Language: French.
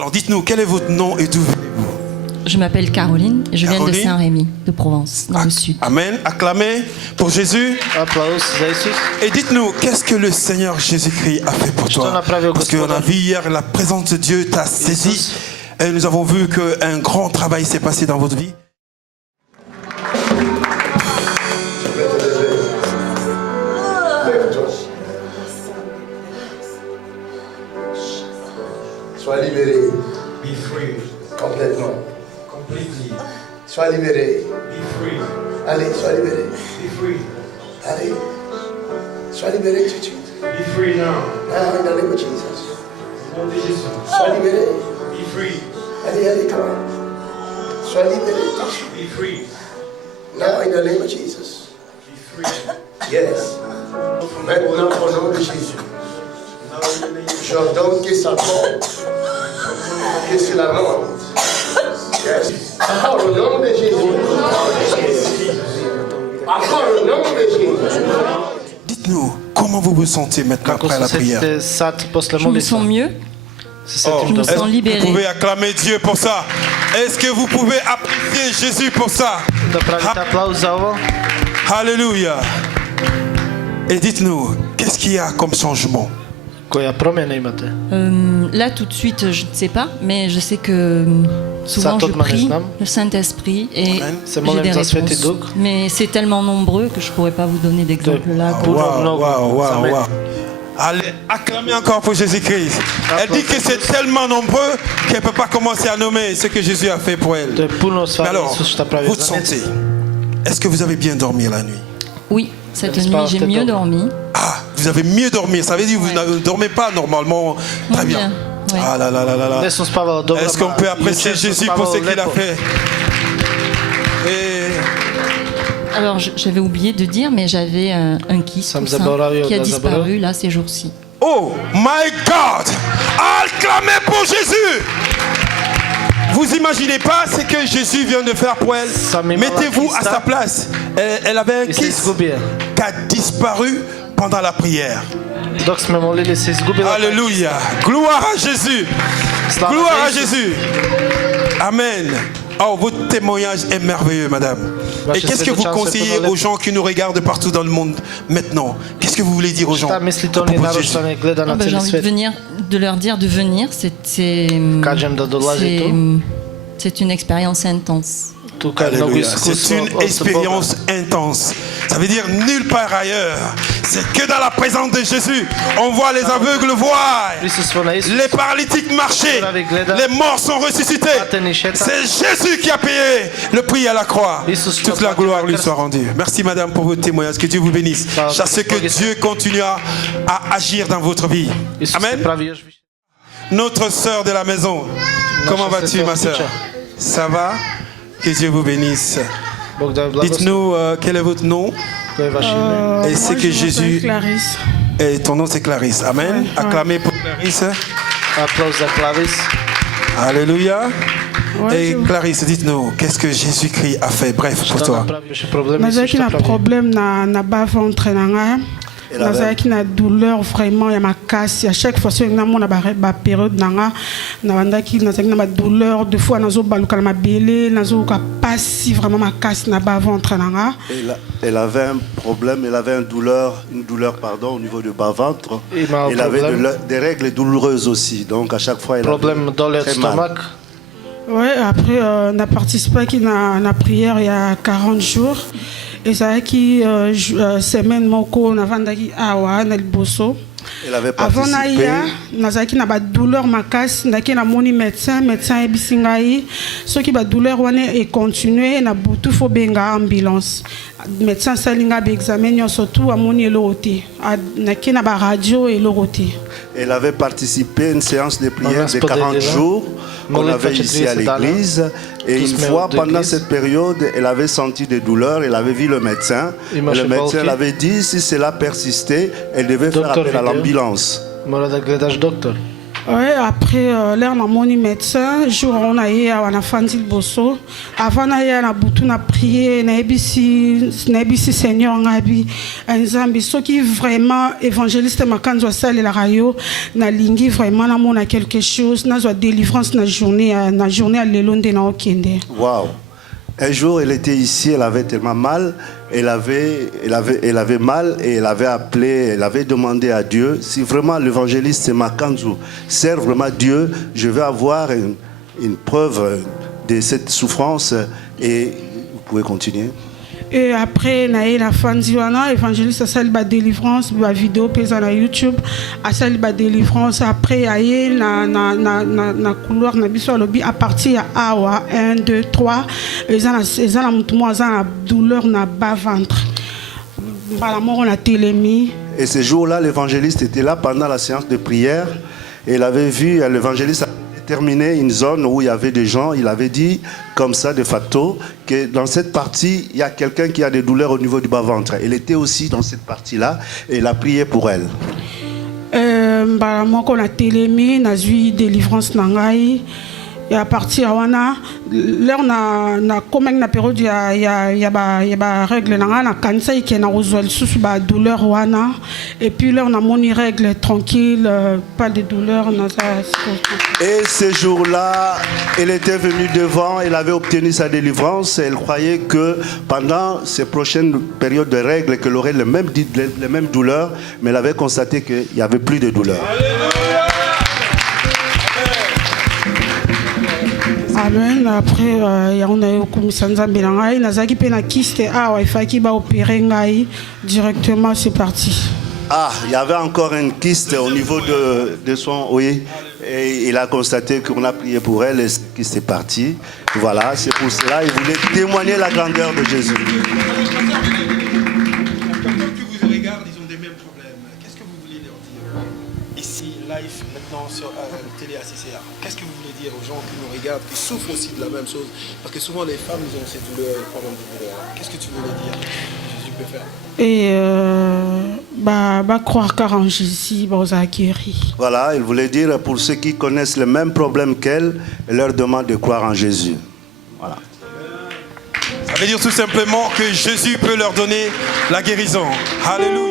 Alors dites-nous, quel est votre nom et d'où venez-vous? Je m'appelle Caroline et je viens de Saint-Rémy, de Provence, dans le sud. Amen. Acclamez pour Jésus. Et dites-nous, qu'est-ce que le Seigneur Jésus-Christ a fait pour toi? Parce qu'on a vu hier la présence de Dieu t'a saisi. Et nous avons vu qu'un grand travail s'est passé dans votre vie. Sois libéré. Be free. Complètement. Completely. Sois libéré. Be free. Allez, sois libéré. Be free. Allez. Sois libéré tout de suite. Be free now. Ah, in the name of Jesus. Au nom de Jésus. Sois libéré. Be free. Allez, allez, come on. Sois libéré tout de suite. Be free. Now, in the name of Jesus. Be free. Yes. Maintenant, au nom de Jésus. J'ordonne que ça tombe. Que cela rentre. Yes. Encore au nom de Jésus. Encore au nom de Jésus. Dites-nous, comment vous vous sentez maintenant après la prière? Je me sens mieux. Je me sens libérée. Vous pouvez acclamer Dieu pour ça. Est-ce que vous pouvez apprécier Jésus pour ça? Alléluia. Et dites-nous, qu'est-ce qu'il y a comme changement? Là, tout de suite, je ne sais pas, mais je sais que souvent je prie le Saint-Esprit et j'ai des réponses. Mais c'est tellement nombreux que je ne pourrais pas vous donner d'exemple là. Waouh. Allez, acclamez encore pour Jésus-Christ. Elle dit que c'est tellement nombreux qu'elle ne peut pas commencer à nommer ce que Jésus a fait pour elle. Mais alors, vous te sentez? Est-ce que vous avez bien dormi la nuit? Oui, cette nuit, j'ai mieux dormi. Ah, vous avez mieux dormi. Ça veut dire que vous ne dormez pas normalement très bien. Oui. Ah là là là là là. Est-ce qu'on peut apprécier Jésus pour ce qu'il a fait? Et... Alors, j'avais oublié de dire, mais j'avais un kyste qui a disparu là ces jours-ci. Oh my God! Acclamez pour Jésus! Vous imaginez pas ce que Jésus vient de faire pour elle? Mettez-vous à sa place. Elle avait un kyste qui a disparu pendant la prière. Alléluia. Gloire à Jésus. Gloire à Jésus. Amen. Oh, votre témoignage est merveilleux, madame. Et qu'est-ce que vous conseillez aux gens qui nous regardent partout dans le monde maintenant? Qu'est-ce que vous voulez dire aux gens? J'ai envie de leur dire de venir. C'est une expérience intense. Alléluia. C'est une expérience intense. Ça veut dire nulle part ailleurs. C'est que dans la présence de Jésus. On voit les aveugles voir, les paralytiques marcher, les morts sont ressuscités. C'est Jésus qui a payé le prix à la croix. Toute la gloire lui soit rendue. Merci madame pour votre témoignage. Que Dieu vous bénisse. Je sais que Dieu continuera à agir dans votre vie. Amen. Notre sœur de la maison. Comment vas-tu ma sœur? Ça va? Que Dieu vous bénisse. Dites-nous quel est votre nom? Et c'est que Jésus. Clarisse. Et ton nom c'est Clarisse. Amen. Ouais. Acclamez pour Clarisse. Applaudissements à Clarisse. Alléluia. Et Clarisse, dites-nous, qu'est-ce que Jésus-Christ a fait? Bref, pour toi. J'ai un problème dans le ventre. J'ai une douleur vraiment, il y a ma casse. À chaque fois que j'ai une période, j'ai une douleur. Deux fois, j'ai une belé, j'ai pas vraiment ma casse dans le ventre. Elle avait un problème, elle avait une douleur au niveau du bas-ventre. Elle avait des règles douloureuses aussi. Donc à chaque fois, elle avait dans l'estomac. Oui, après, on a participé à la prière il y a 40 jours. Et ça qui semaine moko na vandaki awa na liboso. Elle avait participé. Avant nazaki na ba douleur makasi ndaki na moni médecin ebisingai soki ba douleur wana et continuer na butu fo benga ambulance. Médecin salinga be examen surtout amoni eloroté. Naki na ba radio eloroté. Elle avait participé à une séance de prière de 40 jours qu'on avait ici à l'église. Et une fois, pendant cette période, elle avait senti des douleurs, elle avait vu le médecin. Le médecin l'avait dit, si cela persistait, elle devait faire appel à l'ambulance. Oui, après l'air na moni médecin, jour on a eu à Fandi Bosso. Avant na eu na butu na prier, na ebisi Seigneur ngabi, nzambi soki vraiment évangéliste makanzo sali la rayo, na lingi vraiment na mona quelque chose, na zo délivrance na journée à lelonde na okende. Wow. Un jour, elle était ici, elle avait tellement mal, elle avait mal et elle avait appelé, elle avait demandé à Dieu, si vraiment l'évangéliste Makanzu sert vraiment Dieu, je vais avoir une preuve de cette souffrance et vous pouvez continuer. Et après, la Fanziwana, évangéliste, a sali ba délivrance, ba vidéo pesa na YouTube, a sali ba délivrance. Après, aye na couloir na biso lobby à partir à awa 1, 2, 3. Ezana mutumo azana douleur na bas ventre. Bala mort na télémie. Et ce jour-là, l'évangéliste était là pendant la séance de prière. Et il avait vu l'évangéliste terminé une zone où il y avait des gens, il avait dit comme ça de facto que dans cette partie, il y a quelqu'un qui a des douleurs au niveau du bas-ventre. Elle était aussi dans cette partie-là et il a prié pour elle. Moi, on a télémé, on a eu délivrance nangai. Et à partir de là, on a comme une période, il y a règle na cancer qui est sous ba douleur wana. Et puis là, on a mon règle tranquille, pas de douleur. Et ce jour-là, elle était venue devant, elle avait obtenu sa délivrance. Elle croyait que pendant ces prochaines périodes de règles, qu'elle aurait les mêmes douleurs, mais elle avait constaté qu'il n'y avait plus de douleur. Amen. Après, on a eu comme Sanzambe Nangai, Nazaki Pena Kiste, il fallait qu'il va opérer Ngai directement, c'est parti. Ah, il y avait encore une kyste au niveau de son oui. Et il a constaté qu'on a prié pour elle et cette kyste est partie. Voilà, c'est pour cela qu'il voulait témoigner la grandeur de Jésus. Live maintenant sur télé ACCA. Qu'est-ce que vous voulez dire aux gens qui nous regardent, qui souffrent aussi de la même chose? Parce que souvent les femmes ont ces douleurs, les problèmes de douleur. Qu'est-ce que tu voulais dire? Jésus peut faire. Et croire qu'en Jésus, vous a guéri. Voilà, il voulait dire pour ceux qui connaissent le même problème qu'elle, il leur demande de croire en Jésus. Voilà. Ça veut dire tout simplement que Jésus peut leur donner la guérison. Alléluia.